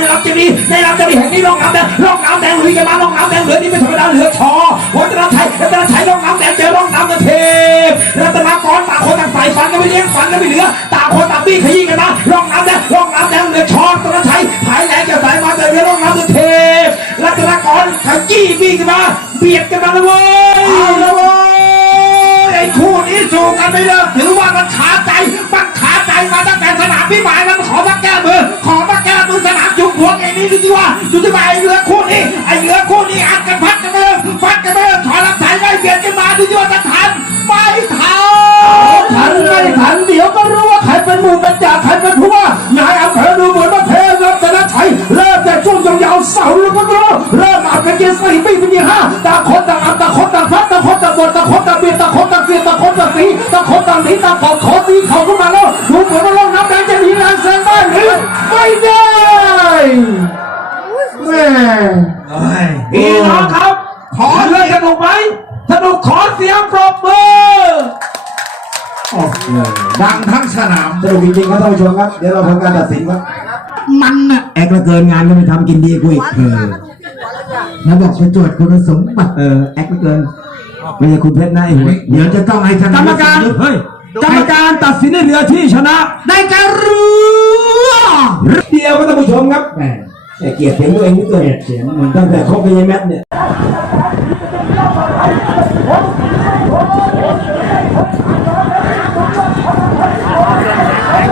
ในลำจะมีในลำจะมีแห่งนี้ร่องน้ำแดงร่องน้ำแดงลุยกันมาร่องน้ำแดงเหลือนี่ไม่ธรรมดาเหลือชอวัฒนชัยวัฒนชัยร่องน้ำแดงเจอร่องน้ำเทพรัตนากรต่างคนต่างใส่ฟันกันไม่เลี้ยงฟันกันไม่เหลือต่างคนต่างบี้ขยี้กันมาร่องน้ำแดงร่องน้ำแดงเหลือชอรัตนชัยหายแรงจะสายมาเจอเรือร่องน้ำเทพรัตนากรขยี้บี้กันมาเบียดกันมาเลยเว้ยเอาละเว้ยไอ้คู่นี้สู้กันไม่เลิกถือว่ามันขาใจมันขาใจมาตั้งแต่สนามพี่หมายแล้ว ดูสิว่าดูสิว่าไอ้เรือคู่นี้ไอ้เรือคู่นี้อัดกันพัดกันไปเลยพัดกันไปเลยขอรับสายไม่เบียดกันมาดูสิว่าจะทันไม่ทันทันไม่ทันเดี๋ยวก็รู้ว่าใครเป็นหมู่เป็นจ่าใครเป็นผู้ว่านายอำเภอดูเหมือนว่าเทพรัตนชัยเริ่มจากช่วงยาวๆเสาแล้วก็รู้เริ่มอัดเป็นเกียร์สี่ปีเป็นเกียร์ห้าต่างคนต่างอัดต่างคนต่างพัดต่างคนต่างบดต่างคน พี่น้องครับ ขอเรือสนุกไหมสนุกขอเสียงปรบมือดังทั้งสนามสนุกจริงๆครับท่านผู้ชมครับ เดี๋ยวเราทำการตัดสินครับ มันน่ะแอกละเกินงานก็ไม่ทำกินดีกูอีกเออแล้วบอกไปตรวจคุณสมบัติเออแอกละเกินไม่ใช่คุณเพชรนะไอ้หัวเดี๋ยวจะต้องให้ท่านกรรมการเฮ้ยกรรมการตัดสินให้เรือที่ชนะ ได้แก่เรือเดียวครับท่านผู้ชมครับ แต่เกียรติเสียงตัวเองนี่ตัวเนี่ยเสียงมันตั้งแต่คบไปยังแมทเนี่ย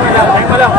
มาแล้วมาแล้ว